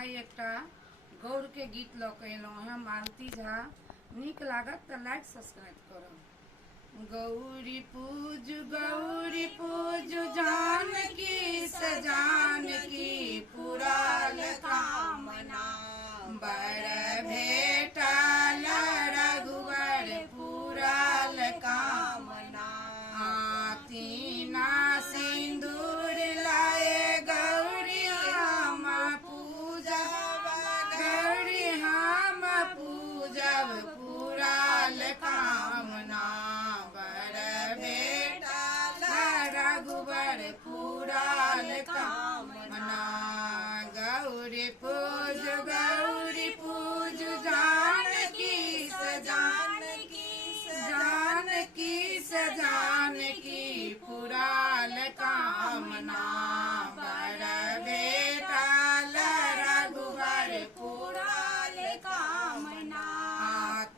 आई एकटा गौर के गीत ल के अयलहुँ हैं। मालती झा। नीक लागत तो लाइक सब्सक्राइब करो। गौरी पूज जानकी सजानकी पुराल कामना बड़ भेटल रघुवर पुराल कामना। तीना सिंदूर लाए गौरी हम पूजब गौरी हम पूजब पुराल कामना बड़ भेटल रघुवर पुराल कामना। गौरी पूज जानकी सजानकी पुराल कामना बड़ भेटल रघुवर पुराल कामना।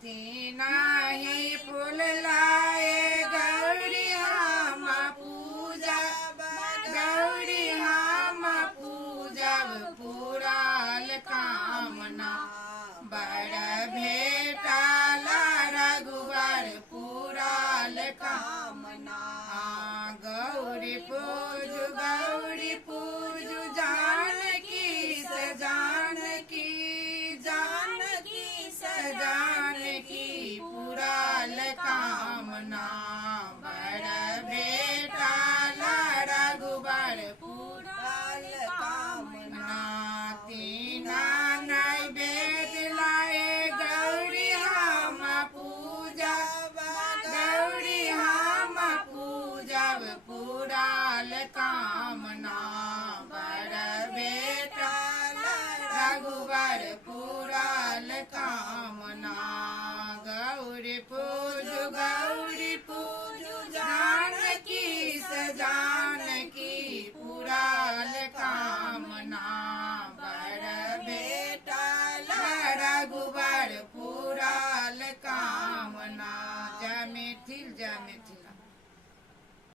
तीना ही फूल लाए गौरी हम पूजब गौरी हम पूजब पुराल कामना बड़ भेटल रघुवर पुराल कामना। गौरी पूज जानकी सजानकी पुराल कामना बड़ भेटल रघुवर पुराल कामना। तीना नैवेद्य लाए गौरी हम पूजब गौरी हम पूजब पुराल कामना बड़ भेटल रघुवर पुराल कामना। गौरी पूज जानकी सजानकी पुराल कामना बड़ भेटल रघुवर पुराल कामना। जय मिथिल जय मिथिल।